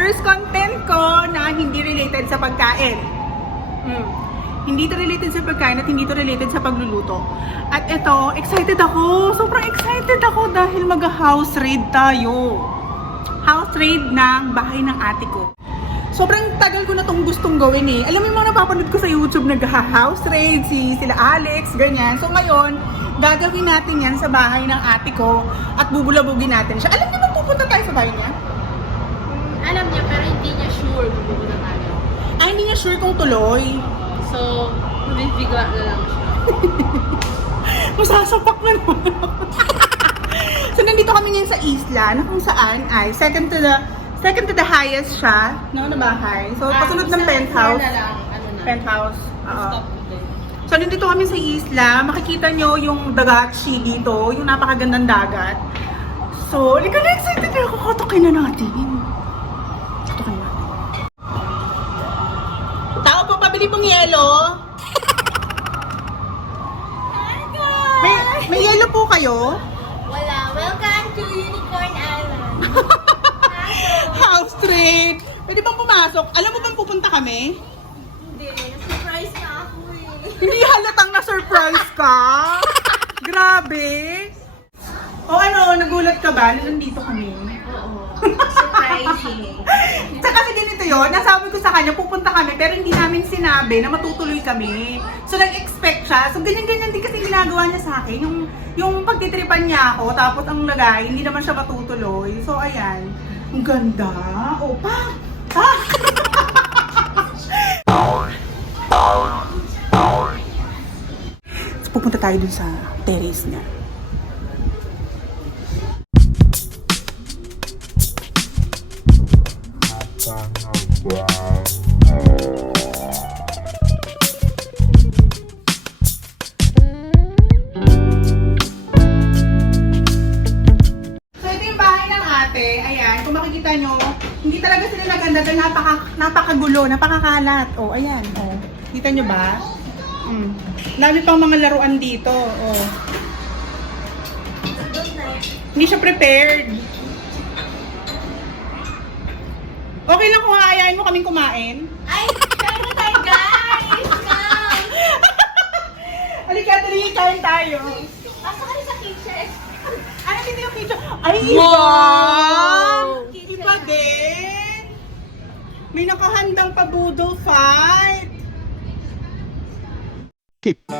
first content ko na hindi related sa pagkain. Hindi to related sa pagkain at hindi to related sa pagluluto. At ito, excited ako. Sobrang excited ako dahil mag-house raid tayo. House raid ng bahay ng ate ko. Sobrang tagal ko na itong gustong gawin eh. Alam mo yung mga napapanood ko sa YouTube, nag-house raid, sila Alex, ganyan. So ngayon, gagawin natin yan sa bahay ng ate ko at bubulabugin natin siya. Alam niyo ba pupunta tayo sa bahay niya? Alam niya, pero hindi niya sure kung pupunta tayo. Hindi niya sure kung tuloy. So, mabibiga na lang siya. Masasapak na naman. So nandito kami ngayon sa isla na kung saan ay second to the highest siya, no, na bahay. So pasunod ng penthouse. Penthouse. Oo. So nandito kami sa isla, makikita nyo yung Dagachi dito, yung napakagandang dagat. So, halika na, excited na ako. Katukin na natin. Katukin natin. Tao po, pabili pong yelo. May yelo po kayo? Wala. Welcome to Unicorn Island. House trade! Pwede bang pumasok? Alam mo bang pupunta kami? Hindi. Na-surprise na ako eh. Hindi halatang na-surprise ka? Grabe! O ano, nagulat ka ba na nandito kami? Oo. Surprising. Kasi ganito yun, nasabi ko sa kanya, pupunta kami, pero hindi namin sinabi na matutuloy kami. So, nag-expect siya. So, ganyan-ganyan din kasi ginagawa niya sa akin. Yung pagtitripan niya ako, tapos ang lagay, hindi naman siya matutuloy. So, ayan. Ang ganda. O, pa! Pa! So, pupunta tayo dun sa terrace niya. Ayan, kung makikita nyo, hindi talaga sila naganda dahil napakagulo, napakakalat. Oh, ayan. Oh. Kita nyo ba? Dami pang mga laruan dito. Oh. Hindi siya prepared. Okay lang kung haayain mo kaming kumain. Ay, kain na tayo guys! Come! Halika, dali, kain tayo. Pasok ka rin sa kitchen. Ano dito yung kitchen? Ay, iba! Wow! Iba din! May nakahandang pa-boodle fight! Keep.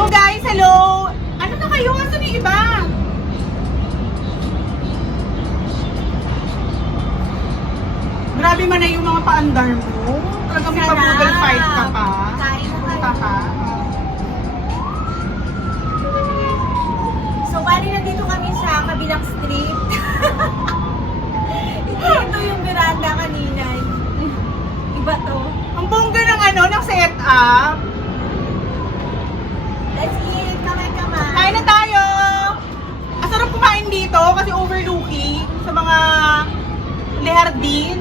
So guys, hello! Ano na kayo? Asan yung iba? Grabe man na yung mga paandar mo. Talagang may pa-Google fight ka pa. Kain na Punta tayo. ka. So, bali nandito kami sa kabilang street. Ito yung veranda kanina. Iba to. Ang bongga ng ano, ng setup. Let's eat. Kamay-kamay. Kain na tayo! Ang sarap kumain dito kasi overlooking sa mga lehardin.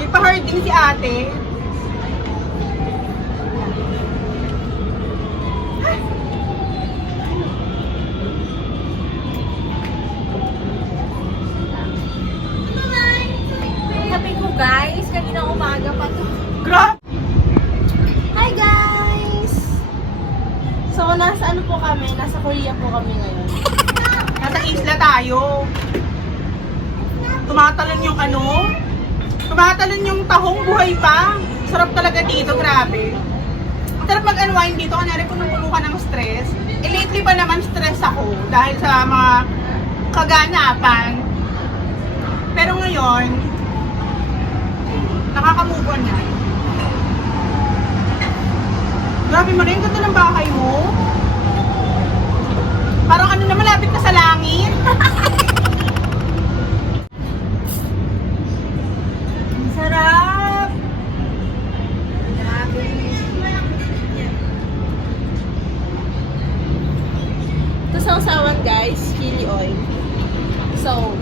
May pa-hardin si ate. Kape ko guys. Kanina umaga pa to. Grabe! Hi guys! So, nasa ano po kami? Nasa Korea po kami ngayon. Nasa isla tayo. Tumatalon yung ano? Tumatalon yung tahong buhay pa. Sarap talaga dito, grabe. Sarap mag-unwind dito. Kanari punong-puno ka ng stress. Eh lately pa naman stress ako dahil sa mga kaganapan. Pero ngayon, Nakaka-move on yan. Grabe mo rin, ganda ng bahay mo. Parang ano na, malapit na sa langit. Ang sarap! Grabe. Ito sa usawan guys, chili oil. So,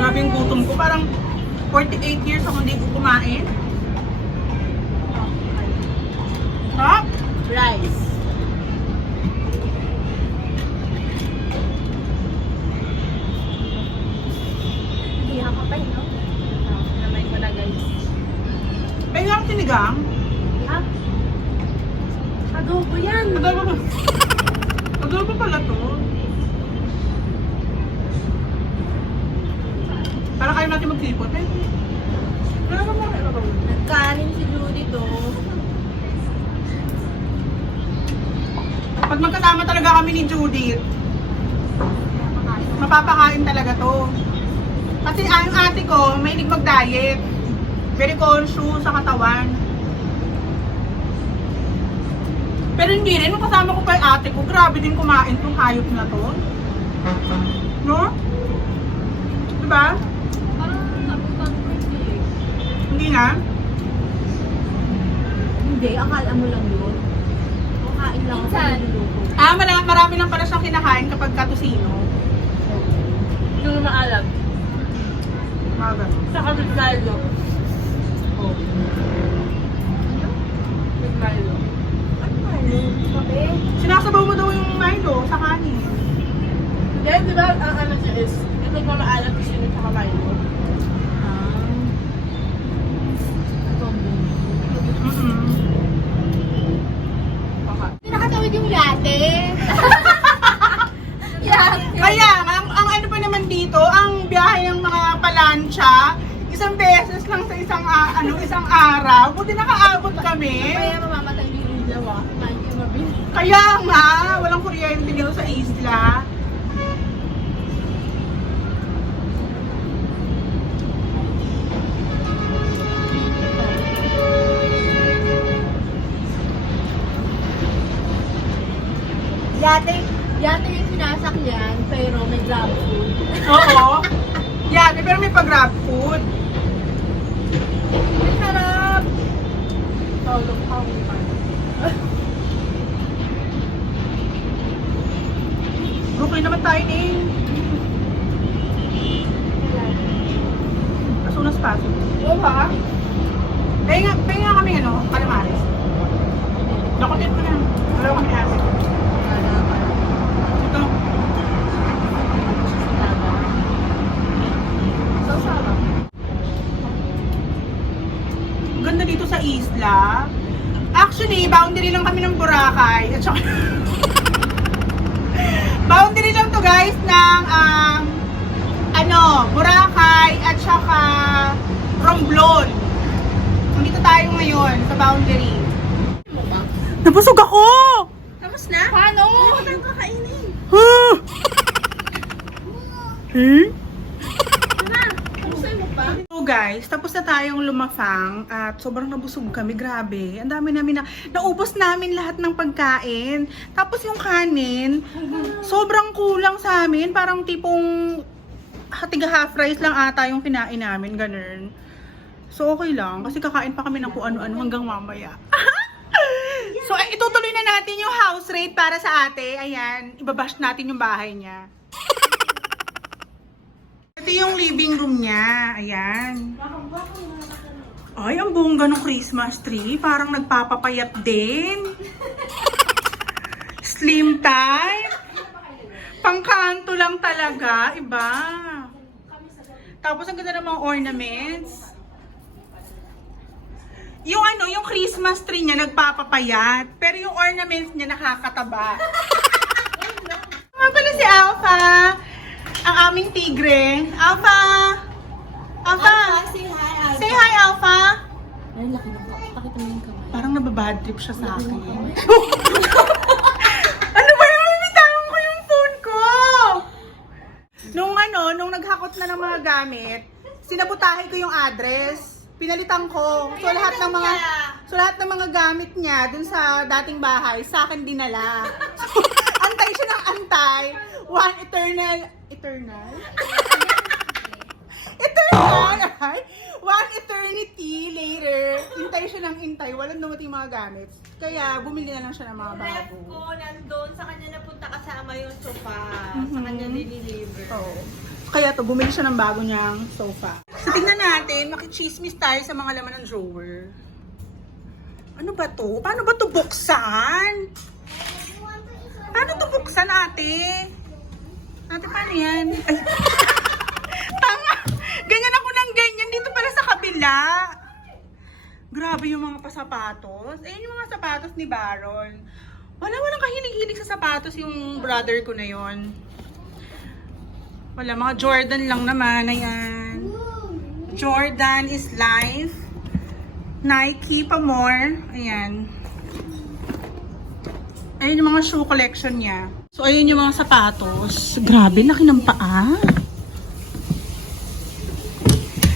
Grabe yung gutom ko. Parang 48 years ako hindi ko kumain. Sarap! rice. Hindi ako pa no? Namay ko na guys. May lang sinigang. Ha? Adobo yan. Adobo ba? Adobo pala to. Para kayo natin magsipot eh. Nagkanin si Judy to. Pag magkasama talaga kami ni Judith, mapapakain talaga to. Kasi ang ate ko, may mag-diet. Very conscious sa katawan. Pero hindi rin, nung kasama ko pa yung ate ko, grabe din kumain tong hayop na to. No? Diba? Parang nabutan ko Hindi na? Hindi, akala mo lang yun. Kukain lang ako ng luluto. Marami lang pala siyang kinakain kapag katusino. Yung maalam. Mga ganun. Sa Milo. Oh. With Milo. Ano Milo? Kape? Sinasabaw mo daw yung Milo sa kanin. Hindi, di ba ang ano siya is, ito pa maalam kasi yun sa Milo. Nakatawid yung yate. Yate. Kaya, ang ano pa naman dito, ang biyahe ng mga palansya, isang beses lang sa isang araw. Buti nakaabot kami. Kaya mamamatay yung ilaw ah. Mind you, mabili. Kaya nga, walang kuryente dito sa isla. Yate yung sinasakyan, pero may grab food. Oo. Yan, pero may pag-grab food. Ang sarap! Tolong ako pa. Brooklyn naman tayo eh. As soon as possible. Oo ba? Pahinga kami calamares. Nakutin ko na. Wala kami acid. Ito. So, sarap. Ganda dito sa isla. Actually, boundary lang kami ng Boracay. At saka, boundary lang to guys ng Boracay at saka Romblon. Nandito tayo ngayon sa boundary. Mo ba? Nabusog ako! Tapos na? Paano? Hindi ko kakainin. Tara, tapos mo pa? So guys, tapos na tayong lumafang at sobrang nabusog kami. Grabe. Ang dami namin naubos namin lahat ng pagkain. Tapos yung kanin, sobrang kulang sa amin. Parang tipong tiga half rice lang ata yung kinain namin. Ganun. So okay lang. Kasi kakain pa kami ng kung ano-ano hanggang mamaya. So itutuloy na natin yung house raid para sa ate. Ayan. Ibabash natin yung bahay niya. Ito yung living room niya. Ayan. Ay, ang bongga ng Christmas tree. Parang nagpapapayat din. Slim type. Pangkanto lang talaga. Iba. Tapos ang ganda ng mga ornaments. Yung Christmas tree niya nagpapapayat. Pero yung ornaments niya nakakataba. Nga pala si Alpha. Ang aming tigre. Alpha! Alpha! Say hi, Say hi, Alpha! Ay, laki na po. Pakita mo yung kamay. Parang nababad trip siya sa akin. Ano ba yung bitawan ko yung mga gamit, sinabotahe ko yung address. Pinalitan ko. So lahat ng mga gamit niya dun sa dating bahay, sa akin dinala. So, antay siya ng antay. Eternal? Ay, one eternity later, hintay siya ng hintay, walang dumating mga gamit. Kaya bumili na lang siya ng mga Ref bago. ko, nandun, sa kanya napunta kasama yung sofa. Sa kanya diniliver. Oo. Kaya to, bumili siya ng bago niyang sofa. So tingnan natin, makichismis tayo sa mga laman ng drawer. Ano ba to? Paano ba to buksan? Paano to buksan, ate? Ate, paano yan? Ay. Tanga! Ganyan ako ng ganyan. Dito pala sa kabila. Grabe yung mga pasapatos. Ayun yung mga sapatos ni Baron. Walang kahilig-hilig sa sapatos yung brother ko na yon. Wala, mga Jordan lang naman. Ayan. Jordan is life. Nike pa more. Ayan. Ayun yung mga shoe collection niya. So, ayun yung mga sapatos. Grabe, laki ng paa.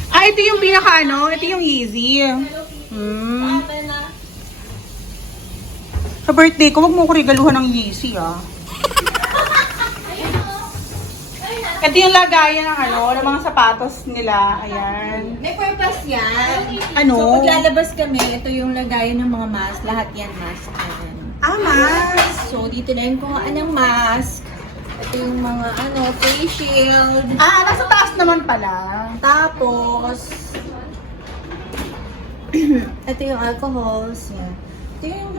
Ah, ito yung pinaka ano. Ito yung Yeezy. Sa birthday ko, wag mo ko regaluhan ng Yeezy, ah. Ito yung lagayan ng ano, ng mga sapatos nila. Ayan. May purpose yan. Ano? So, pag lalabas kami, ito yung lagayan ng mga mask. Lahat yan mask. Ayan. Mas. So, dito na yung kung anong mask. Ito yung mga face shield. Ah, nasa taas naman pala. Tapos, ito yung alcohols. Yan.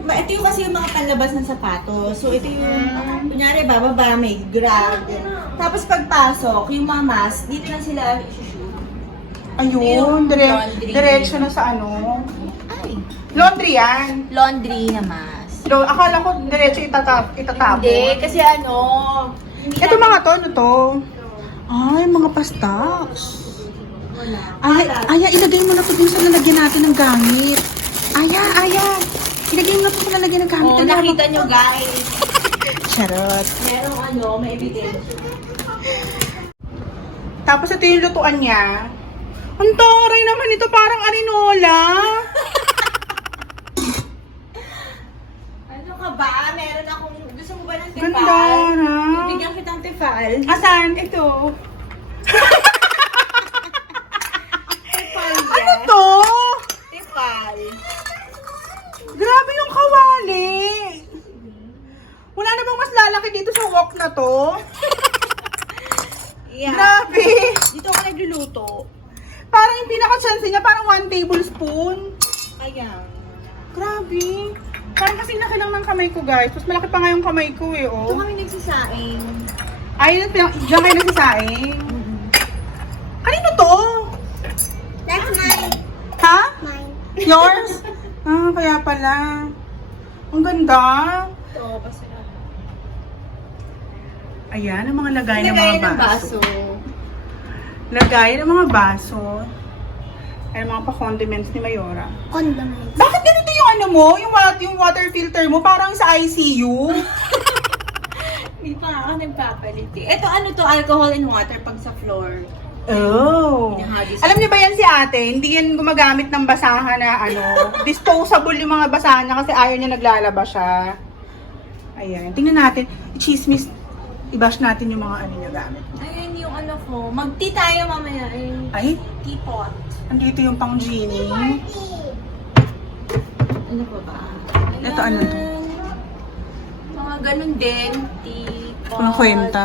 Ito yung kasi yung mga panlabas ng sapatos. So, ito yung, kunyari, bababa, may grab. Tapos, pagpasok, yung mga mask, dito lang sila i-shoot. Ayun, Laundry. diretso na sa ano. Ay, Laundry yan. laundry na mask. Akala ko diretso itatapon. Hindi, kasi ano, Ito mga to, ano to? Ay, mga pastaks. Aya, ilagay mo na to dun sa lalagyan natin ng gamit. Aya. Ilagay mo na to sa lalagyan ng gamit. oh, nakita nyo guys. Charot. Merong may evidence. Tapos ito yung lutuan niya. Ang taray naman ito, parang arinola. Ano ka ba? Meron akong, gusto mo ba ng tifal? Ganda na. Bibigyan kitang tifal. Asan? Ito. Tifal Ano yan. to? Tifal. Grabe yung kawali. Wala namang mas lalaki dito sa wok na to. Yeah. Grabe. Dito ako nagluluto. Parang yung pinaka-chance niya, parang 1 tablespoon. Ayan. Grabe. Parang kasing laki lang ng kamay ko, guys. Mas malaki pa nga yung kamay ko eh, Ito oh. kami nagsasaing. Ayun, diyan kayo nagsasaing. Kanino to? That's mine. Ha? Mine. Yours? Ah, kaya pala. Ang ganda. Ito, basta. Ayan, ang mga lagay ng Lagayan mga ng baso. baso. Lagay ng mga baso. Ay, mga pa-condiments ni Mayora. Condiments. Bakit ganito yung ano mo? Yung water filter mo? Parang sa ICU? Hindi pa ako nagpapalit eh. Ito ano to, alcohol and water pag sa floor. Oh. Pinahagis. Alam niyo ba yan si ate? Hindi yan gumagamit ng basahan na ano. Disposable yung mga basahan niya kasi ayaw niya naglalaba siya. Ayan. Tingnan natin. Chismis. I-bash natin yung mga ano niya gamit. Ayun yung ano ko. Mag-tea tayo mamaya. Ay, Teapot. andito yung pang genie. Ano pa ba? Ito, ano to? Mga ganun din. Teapot. Walang kwenta.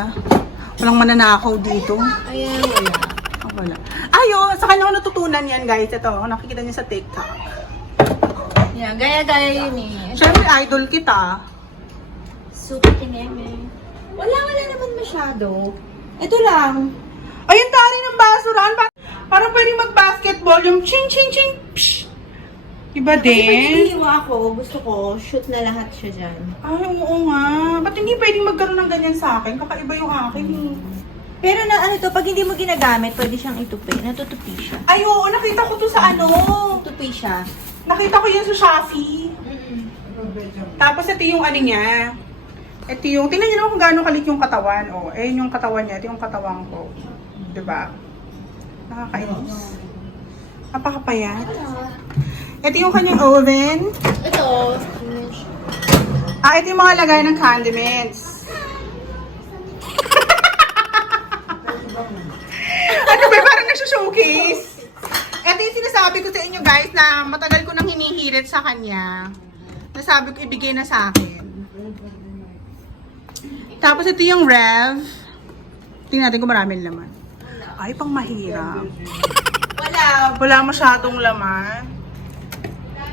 Walang mananakaw dito. Ayan, wala. Oh, wala. Ayo, sa kanya ko natutunan yan, guys. Ito, nakikita niyo sa TikTok. Yan, gaya-gaya yun eh. Siyempre, idol kita. Super tineme. Wala naman masyado. Ito lang. Ayun, tari ng basurahan. Parang pwedeng mag-basketball. Yung ching, ching, ching. Psh. Iba Kasi pag din. inihiwa ako, gusto ko, shoot na lahat siya dyan. Ay, oo nga. Ba't hindi pwedeng magkaroon ng ganyan sa akin? Kakaiba yung akin eh. Pero na ano to, pag hindi mo ginagamit, pwede siyang itupi. Natutupi siya. Ay, oo. Nakita ko to sa ano. Tupi siya. Nakita ko yan sa Shopee. Tapos ito yung ano niya. Ito yung, tingnan niyo naman kung gaano kalit yung katawan. Oh, ayun yung katawan niya. Ito yung katawan ko. Diba? Nakakainis. Napakapayat. Ito yung kanyang oven. Ito. Ito yung mga lagay ng condiments. Ano ba? Parang nasa-showcase. Ito yung sinasabi ko sa inyo guys na matagal ko nang hinihirit sa kanya. Nasabi ko ibigay na sa akin. Tapos ito yung rev. Tingnan natin kung maraming laman. Ay, pang mahirap. Wala masyadong laman.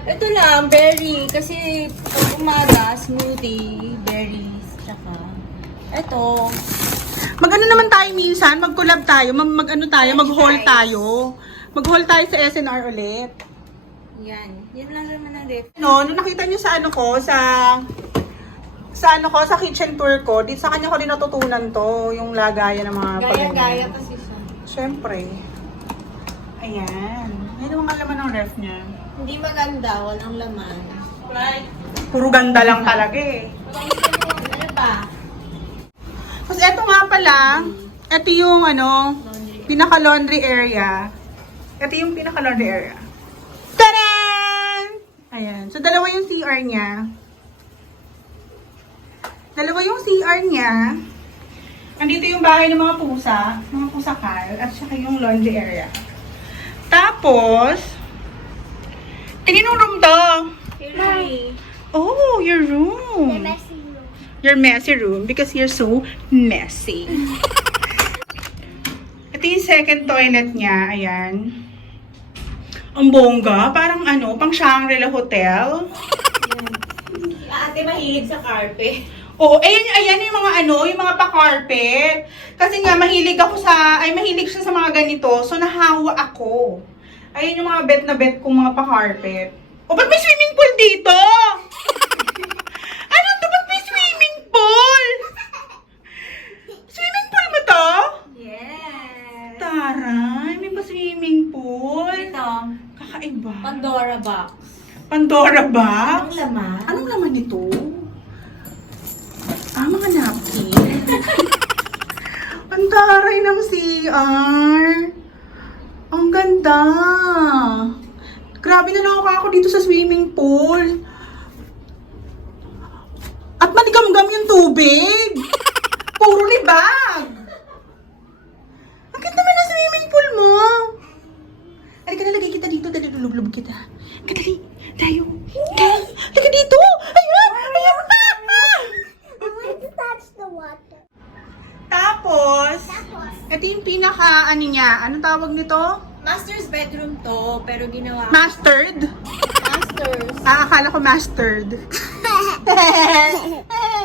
Ito lang, berry. Kasi pag umaga, smoothie, berries, tsaka. Ito. Mag-ano naman tayo minsan? Mag-collab tayo? Mag-haul tayo? Mag-haul tayo sa SNR ulit. Yan. Yan lang naman ang ref. Nung nakita niyo sa sa kitchen tour ko, dito sa kanya ko rin natutunan to, yung lagayan ng mga Gaya-gaya kasi siya. Siyempre. Ayan. Yan yung mga laman ng ref niya. Hindi maganda, walang laman. Puro ganda lang talaga eh. Ano pa? Tapos eto nga pala, eto yung pinaka-laundry area. Ito yung pinaka-laundry area. Tadaan! Ayan. So, dalawa yung CR niya. Andito yung bahay ng mga pusakal, at saka yung laundry area. Tapos, tingin yung room to. Oh, your room. Your messy room because you're so messy. Ito yung second toilet niya. Ayan. Ang bongga. Parang pang Shangri-La Hotel. Ate mahilig sa carpet. Oo, ayan yung mga yung mga pa-carpet. Kasi nga, mahilig siya sa mga ganito. So, nahawa ako. Ayan yung mga bet na bet kong mga pa-carpet. O, ba't may swimming pool dito? Ano to? Ba't may swimming pool? Swimming pool ba to? Yes. Taray, may pa-swimming pool. Ito, Kakaiba. Pandora box. Pandora box? Anong laman? Anong laman nito? Mga napkin. Ang taray ng CR. Ang ganda. Grabe, naloka ako dito sa swimming pool. At maligam-gam yung tubig. Puro libag. Ang ganda naman ang swimming pool mo. Halika na, lagay kita dito. Dali, lulub kita. Kadali. Tayo. Halika dito. Ayan. Ayan. Tapos, ito yung pinaka, niya, anong tawag nito? Master's bedroom to, pero ginawa Mastered? Master's. Akala ko mastered.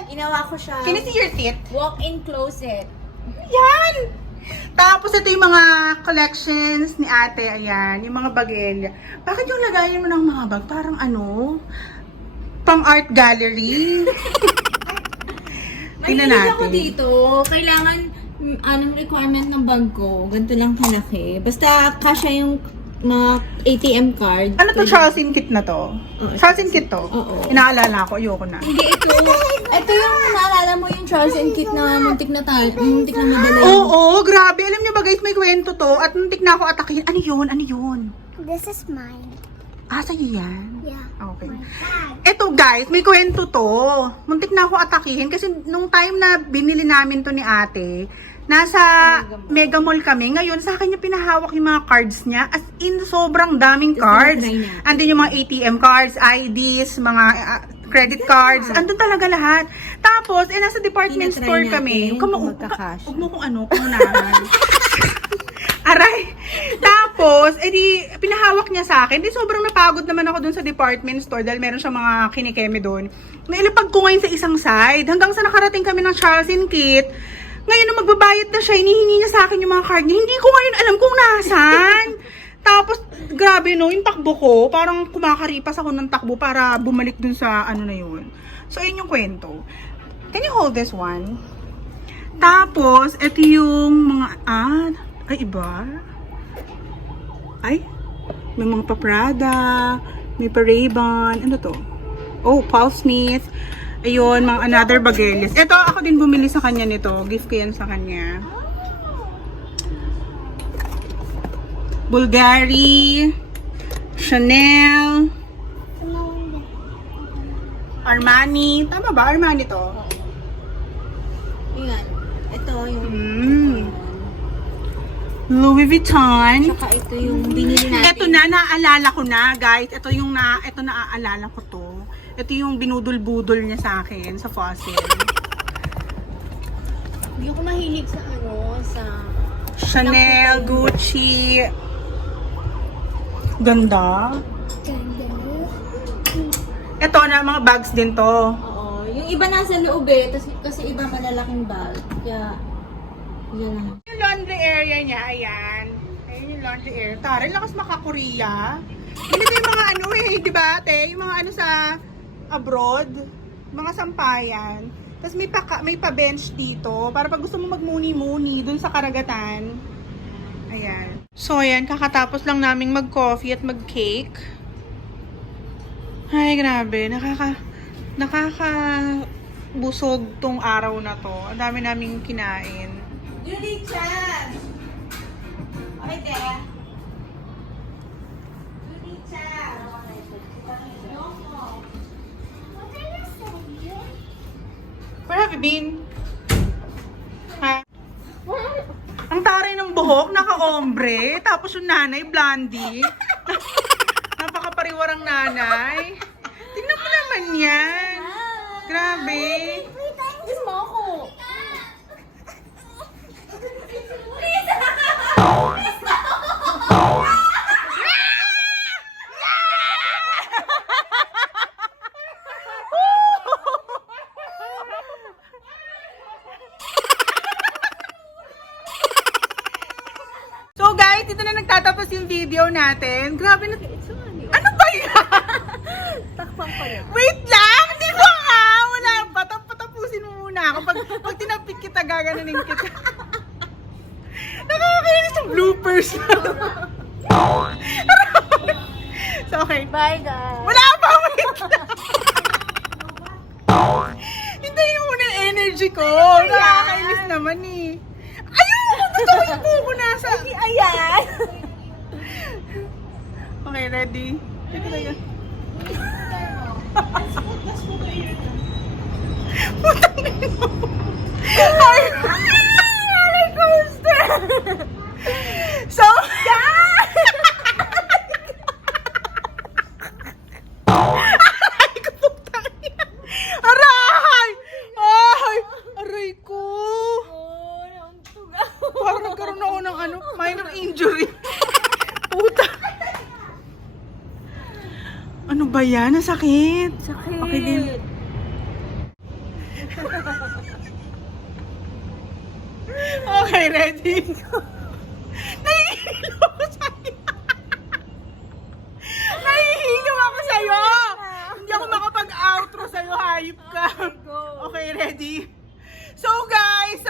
Ginawa ko siya. Can you see your teeth? Walk-in closet. Yan! Tapos ito yung mga collections ni ate, ayan, yung mga bagelya. Bakit yung lagayan mo ng mga bag? Parang pang art gallery. Tingnan Mahilig ako natin. dito. Kailangan, anong requirement ng bag ko? Ganito lang kalaki. Basta kasya yung mga ATM card. Ano to, Charles in Kit na to? Oo. Charles in Kit to? Oo. Inaalala ko, ayoko na. Hindi, ito yung naalala mo yung Charles and Kit na muntik na madala yun. Oo, grabe. Alam niyo ba guys, may kwento to at muntik na ako atakin. Ano yun? Ano yun? This is mine. Sa'yo yan? Yeah. Okay. My bag. Eto guys, may kwento to. Muntik na ako atakihin kasi nung time na binili namin to ni ate, nasa Mega Mall kami. Ngayon, sa akin niya pinahawak yung mga cards niya. As in, sobrang daming cards. Andun yung mga ATM cards, IDs, mga credit cards. Andun talaga lahat. Tapos, nasa department Tinatry store natin kami. kung magkakasya. Huwag mo kung kunahan. Aray! Tapos, pinahawak niya sa akin. Sobrang napagod naman ako dun sa department store dahil meron siyang mga kinikeme dun. Nailapag ko ngayon sa isang side. Hanggang sa nakarating kami ng Charles and Kit. Ngayon, nung magbabayad na siya, hinihingi niya sa akin yung mga card niya. Hindi ko ngayon alam kung nasaan. Tapos, grabe yung takbo ko. Parang kumakaripas ako ng takbo para bumalik dun sa na yun. So, ayun yung kwento. Can you hold this one? Tapos, ito yung mga, ay, iba. Ay, may mga pa-Prada, may pa-Ray-Ban, ano to? Oh, Paul Smith. Ayun, mga another bageles. Ito, ako din bumili sa kanya nito. Gift ko yan sa kanya. Bulgari, Chanel, Armani. Tama ba? Armani to? Ayan. Ito yung... Louis Vuitton. Tsaka ito yung binili natin. Ito na, naaalala ko na, guys. Ito naaalala ko to. Ito yung binudol-budol niya sa akin, sa fossil. Hindi ako mahilig sa sa... Chanel, Gucci. Ganda. Ito na, mga bags din to. Oo. Yung iba nasa loob eh. Kasi iba malalaking bag. Kaya... Yan. Yung laundry area niya, ayan. Ayan yung laundry area. Tara, lakas maka-Korea. Ganito yung mga ano eh, di ba ate? Yung mga ano sa abroad. Mga sampayan. Tapos may pa-bench dito para pag gusto mo magmuni-muni dun sa karagatan. Ayan. So, ayan. Kakatapos lang naming mag-coffee at mag-cake. Ay, grabe. Nakakabusog tong araw na to. Ang dami naming kinain. Julie Chan! Okay, te. Julie Chan! Where have you been? Ha? Ang taray ng buhok, naka-ombre. Tapos yung nanay, blondie. Napakapariwarang nanay. Tingnan mo naman yan. Grabe. Kiss mo ako! So guys, dito na nagtatapos yung video natin. Grabe na... Ano ba yan? Takpan ko yun. Wait lang! Hindi ko nga! Wala pa. Patapusin mo muna ako. Pag tinapik kita, gaganunin kita. Nakakainis yung bloopers. So okay. Bye, guys! Wala pa! Wait lang! Hintayin mo muna yung energy ko. Nakakainis naman eh. Ayun! Gusto ko yung buko nasa... Ayan! Okay, ready? Ito na yan. Putang ina mo. Ay! Roller coaster! So, aray ko, putang ina. Aray! Ay! Aray ko! Oh, nauntog ako. Parang nagkaroon ako ng ano, minor injury. Puta. Ano ba yan? Nasakit. Sakit. Okay din. Okay, ready? Nahihilo ako sa'yo. Nahihilo ako sa'yo. Hindi ako makapag-outro sa'yo. Hayop ka. Okay, ready? So guys,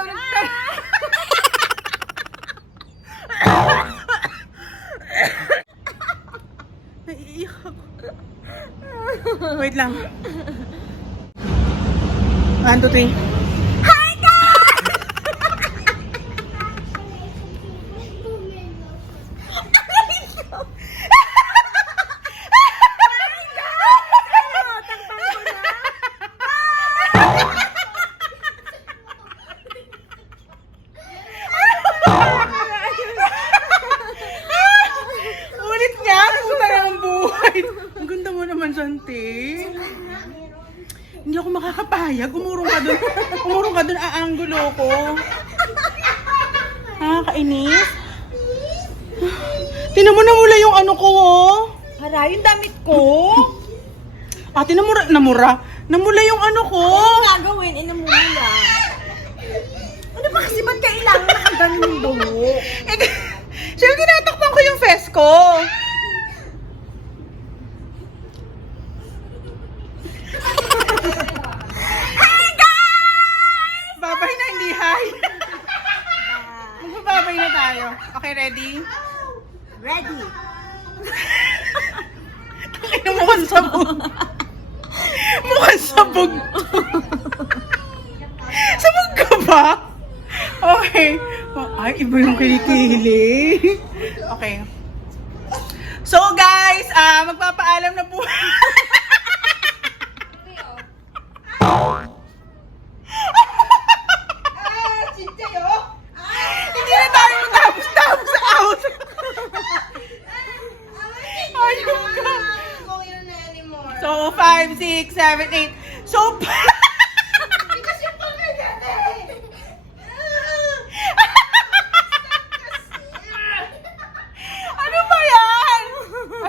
naiiyak ako. Wait lang. 1, 2, 3. Hi guys! Ulit nga, puta ng buhay. Ang ganda mo naman, Sante. Hindi ako makakapayag. Umurong ka dun, aangulo ko. Kainis. Tinan mo, namula yung ano ko, oh. Para, yung damit ko. Namula yung ano ko. Ano gagawin? Inamula. Ano ba kasi ba't kailangan nakaganon yung buhok? Siyempre, tinatakpan ko yung fest ko. Hi guys! Babay na, hindi hi. Magbababay na tayo. Okay, ready? Ready. Ano mukhang sabog? Mukhang sabog. Sabog ka ba? Okay. Ay, iba yung kilikili. Okay. So guys, magpapaalam na po. Hindi na tayo matapos out. Ayun ka. So, 5, 6, 7, 8. So, ano ba yan?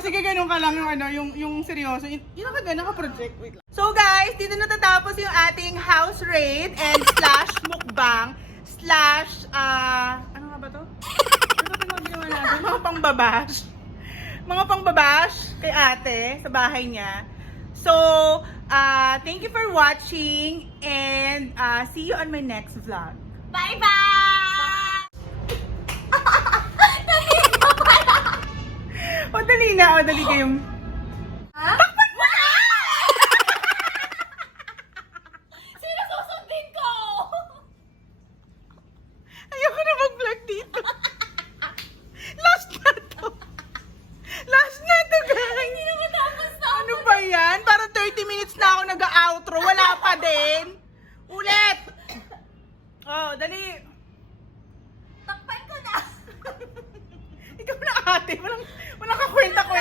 Sige, ganun ka lang yung ano, yung seryoso. Yung naka-project. Wait lang. So guys, dito natatapos yung ating house raid and slash mukbang slash, ano nga ba to? Ano ba yung ginawa natin? Mga pangbabash. Mga pangbabash kay ate sa bahay niya. So, thank you for watching and see you on my next vlog. Bye-bye! O, dali na. O, dali kayong... Sino susundin ko? Ayoko na mag-vlog dito. Last na to. Last na to, guys. Hindi naman tapos na. Ano ba yan? Para 30 minutes na ako nag-outro. Wala pa din. Ulit. Oh, dali. Takpan ko na. Ikaw na ate. Walang kakwenta ko